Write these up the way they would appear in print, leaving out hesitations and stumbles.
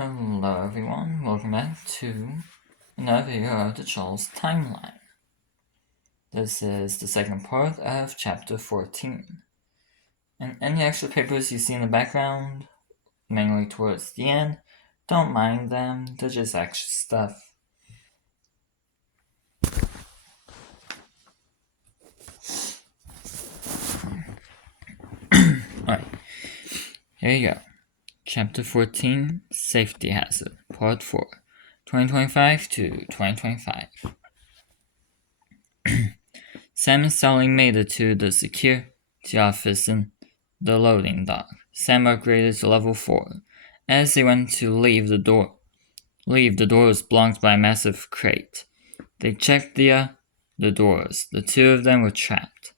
Hello everyone, welcome back to another video of the Charles Timeline. This is the second part of chapter 14. And any extra papers you see in the background, mainly towards the end, don't mind them, they're just extra stuff. Alright, here you go. Chapter 14, Safety Hazard, Part 4, 2025 to 2025. Sam and Sally made it to the security office in the loading dock. Sam upgraded to level 4. As they went to leave, the door was blocked by a massive crate. They checked the doors. The two of them were trapped.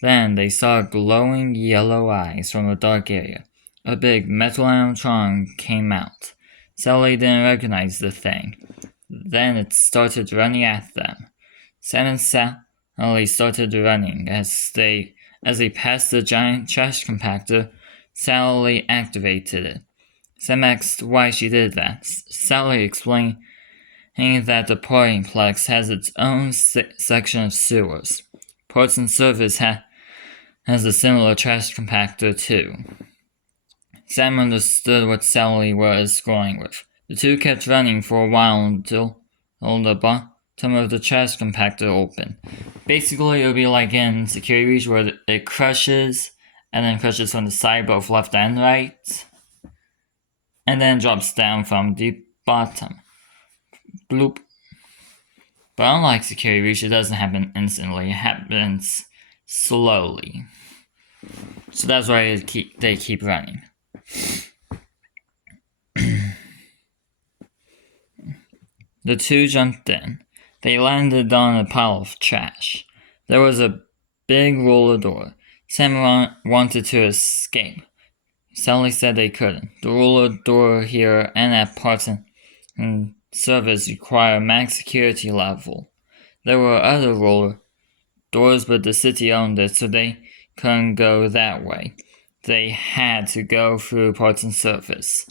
Then they saw glowing yellow eyes from a dark area. A big metal animatronic came out. Sally didn't recognize the thing. Then it started running at them. Sam and Sally started running. As they passed the giant trash compactor, Sally activated it. Sam asked why she did that. Sally explained that the Portingplex has its own section of sewers. Ports and Service has a similar trash compactor too. Sam understood what Sally was going with. The two kept running for a while until the bottom of the trash compactor opened. Basically, it would be like in Security Breach where it crushes, and then crushes from the side, both left and right, and then drops down from the bottom. Bloop. But unlike Security Breach, it doesn't happen instantly. It happens slowly. So that's why they keep running. The two jumped in. They landed on a pile of trash. There was a big roller door. Sam wanted to escape. Sally said they couldn't. The roller door here and at Parts and Service require max security level. There were other roller doors, but the city owned it, so they couldn't go that way. They had to go through Parts and Service.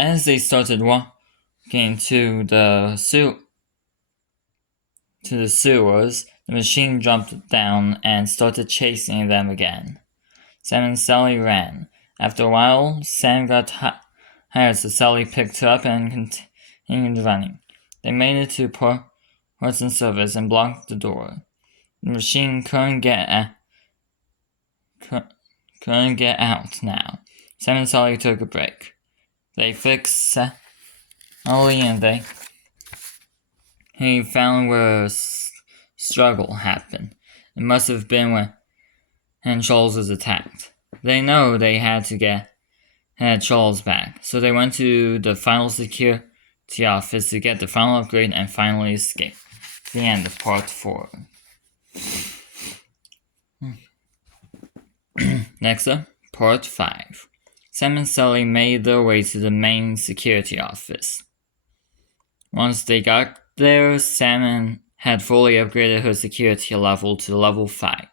As they started walking to the sewers, the machine jumped down and started chasing them again. Sam and Sally ran. After a while, Sam got tired, so Sally picked her up and continued running. They made it to Parts and Service and blocked the door. The machine couldn't get out now. Sam and Sally took a break. They fixed Sally and he found where a struggle happened. It must have been when Charles was attacked. They know they had to had Charles back, so they went to the final security office to get the final upgrade and finally escape. The end of Part 4. Next up, Part 5. Sam and Sally made their way to the main security office. Once they got there, Sam had fully upgraded her security level to level 5.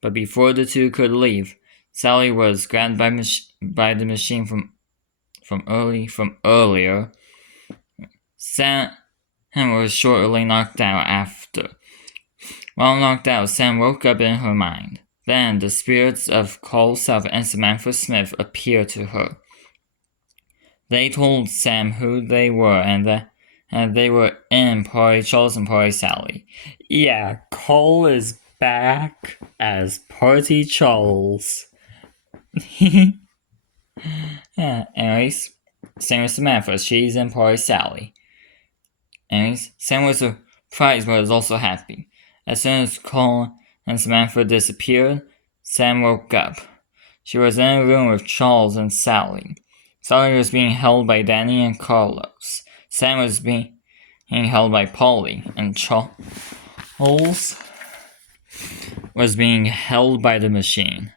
But before the two could leave, Sally was grabbed by the machine from earlier. Sam was shortly knocked out after. While knocked out, Sam woke up in her mind. Then the spirits of Cole Self and Samantha Smith appeared to her. They told Sam who they were and that they were in Party Charles and Party Sally. Yeah, Cole is back as Party Charles. Yeah, anyways, same with Samantha. She's in Party Sally. Anyways, Sam was surprised but was also happy. As soon as Cole and Samantha disappeared, Sam woke up. She was in a room with Charles and Sally. Sally was being held by Danny and Carlos. Sam was being held by Polly, and Charles was being held by the machine.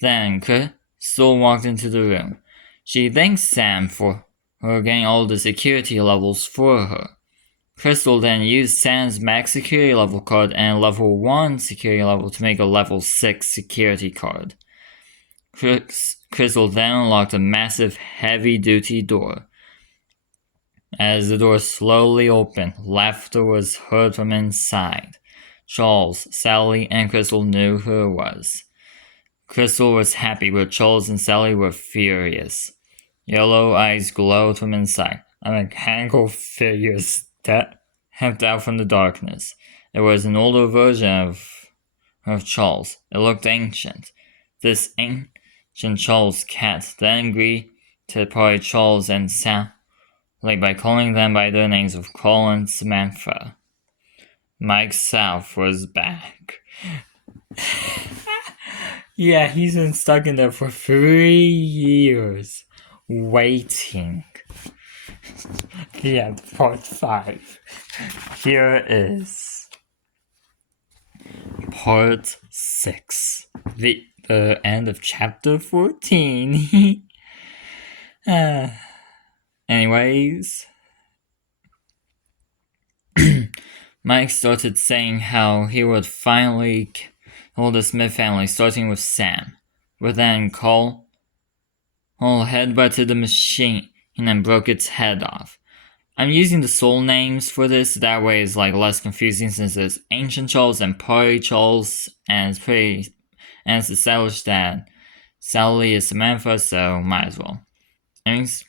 Then Crystal walked into the room. She thanked Sam for getting all the security levels for her. Crystal then used Sam's max security level card and level 1 security level to make a level 6 security card. Crystal then unlocked a massive, heavy-duty door. As the door slowly opened, laughter was heard from inside. Charles, Sally, and Crystal knew who it was. Crystal was happy, but Charles and Sally were furious. Yellow eyes glowed from inside. A mechanical figure stepped out from the darkness. It was an older version of Charles. It looked ancient. This ancient Charles cat then greeted Party Charles and Sally by calling them by their names of Carl and Samantha. Mike South was back. Yeah, he's been stuck in there for 3 years, waiting. Yeah, part 5. Here is part 6. The end of chapter 14. Anyways, Mike started saying how he would finally kill the Smith family, starting with Sam. But then Cole headbutted the machine and broke its head off. I'm using the soul names for this, that way it's less confusing since it's Ancient Charles and Party Charles, and it's established that Sally is Samantha, so might as well. Anyways,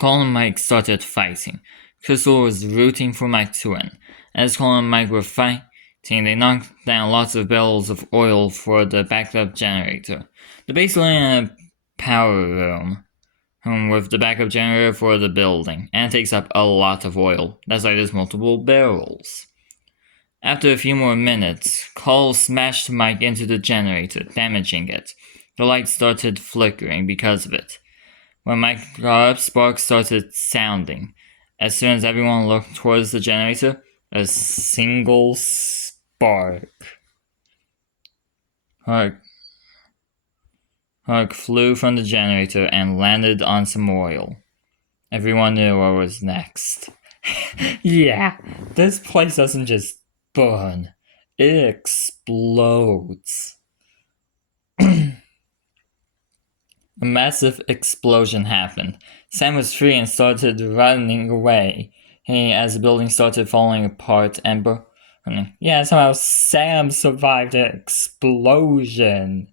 Cole and Mike started fighting. Crystal was rooting for Mike to win. As Cole and Mike were fighting, they knocked down lots of barrels of oil for the backup generator. They're basically in a power room with the backup generator for the building, and it takes up a lot of oil. That's why there's multiple barrels. After a few more minutes, Cole smashed Mike into the generator, damaging it. The light started flickering because of it. When Mike got up, sparks started sounding. As soon as everyone looked towards the generator, a single spark flew from the generator and landed on some oil. Everyone knew what was next. Yeah, this place doesn't just burn, it explodes. A massive explosion happened. Sam was free and started running away as the building started falling apart and burning. Yeah, somehow Sam survived the explosion.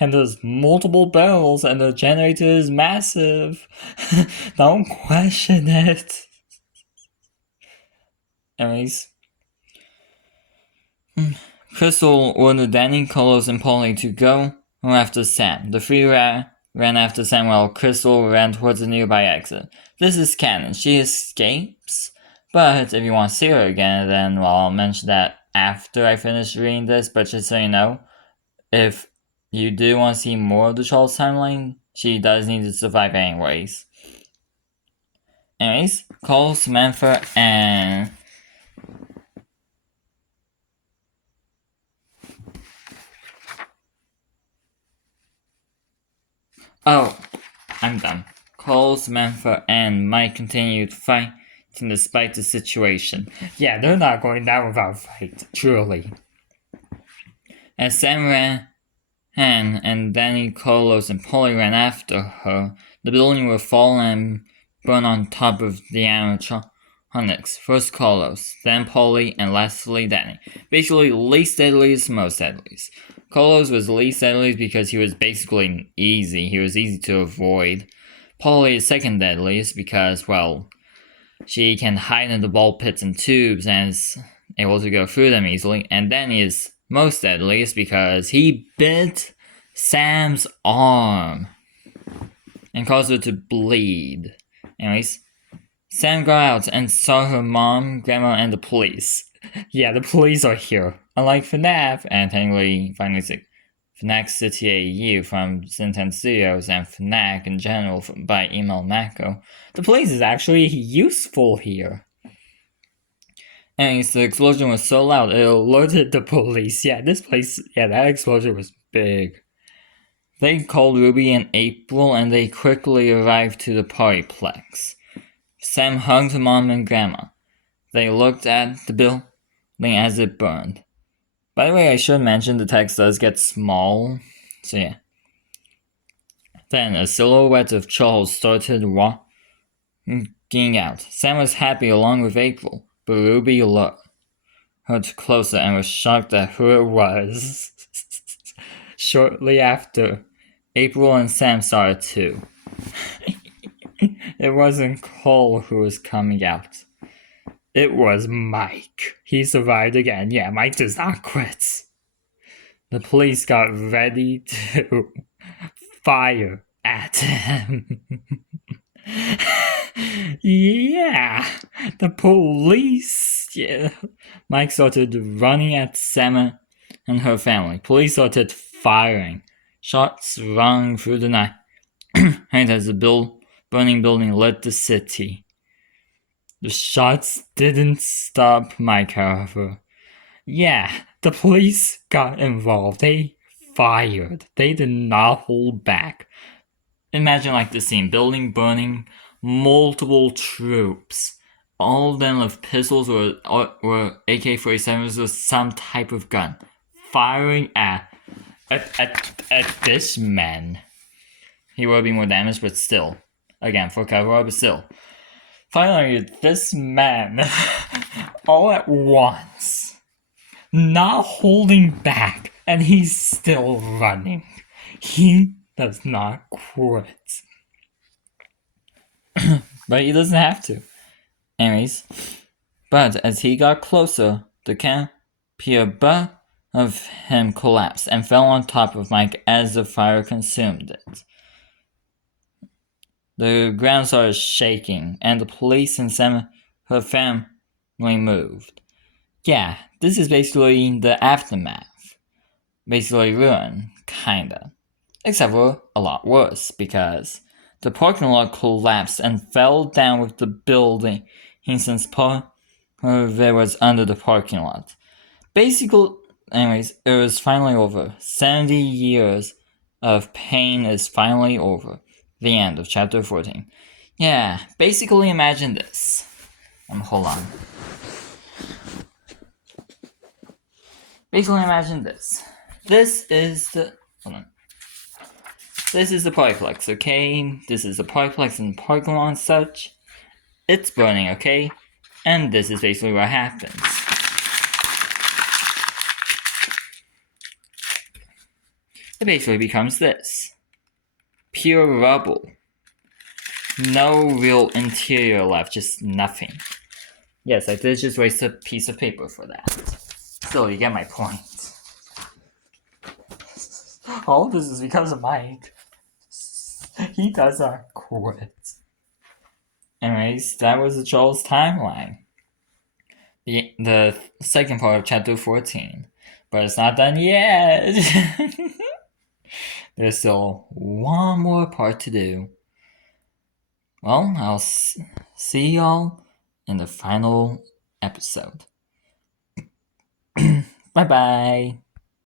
And there's multiple barrels and the generator is massive. Don't question it. Anyways. Crystal ordered Danny, Carlos, and Polly to go after Sam. The three ran after Sam while Crystal ran towards the nearby exit. This is canon. She escapes, but if you want to see her again, then I'll mention that after I finish reading this, but just so you know, if you do want to see more of the Charles timeline, she does need to survive anyways. Cole, Samantha, and I'm done. Cole, Samantha, and Mike continued fighting despite the situation. Yeah, they're not going down without a fight, truly. As Sam ran, and Danny, Carlos, and Polly ran after her, the building would fall and burn on top of the animatronics. First Carlos, then Polly, and lastly Danny. Basically, least deadliest, most deadliest. Carlos was least deadliest because he was basically easy. He was easy to avoid. Polly is second deadliest because, well, she can hide in the ball pits and tubes and is able to go through them easily. And Danny is most deadliest because he bit Sam's arm and caused her to bleed. Anyways, Sam got out and saw her mom, grandma, and the police. Yeah, the police are here. Unlike FNAF, and technically Final Fantasy FNAC City AU from Nintendo Studios and FNAC in general by Email Mako, the police is actually useful here. Anyways, the explosion was so loud it alerted the police. Yeah, that explosion was big. They called Ruby and April and they quickly arrived to the partyplex. Sam hugged her mom and grandma. They looked at the building as it burned. By the way, I should mention the text does get small, so yeah. Then a silhouette of Charles started walking out. Sam was happy along with April, but Ruby looked closer and was shocked at who it was. Shortly after, April and Sam saw it too. It wasn't Cole who was coming out. It was Mike. He survived again. Yeah, Mike does not quit. The police got ready to fire at him. Yeah, the police. Yeah. Mike started running at Sam and her family. Police started firing. Shots rang through the night. And as the burning building lit the city. The shots didn't stop Mike, however. Yeah, the police got involved. They fired. They did not hold back. Imagine like the scene, building burning, multiple troops, all of them with pistols or AK-47s or some type of gun, firing at this man. He will be more damaged, but still, again, for cover, but still. Finally, this man, all at once, not holding back, and he's still running. He does not quit. But he doesn't have to. Anyways, but as he got closer, the canopy above him collapsed and fell on top of Mike as the fire consumed it. The ground started shaking, and the police and Sam, her family, moved. Yeah, this is basically the aftermath. Basically ruin, kinda. Except for a lot worse, because the parking lot collapsed and fell down with the building since part of it was under the parking lot. Basically, anyways, it was finally over. 70 years of pain is finally over. The end of chapter 14. Yeah, basically imagine this. Hold on. Basically imagine this. This is the Parkplex, okay? This is the Parkplex and parking lot and such. It's burning, okay? And this is basically what happens. It basically becomes this. Pure rubble. No real interior left, just nothing. Yes, I did just waste a piece of paper for that. Still, you get my point. All this is because of Mike. He does not quit. Anyways, that was the Charles timeline. The second part of chapter 14. But it's not done yet. There's still one more part to do. Well, I'll see y'all in the final episode. Bye-bye.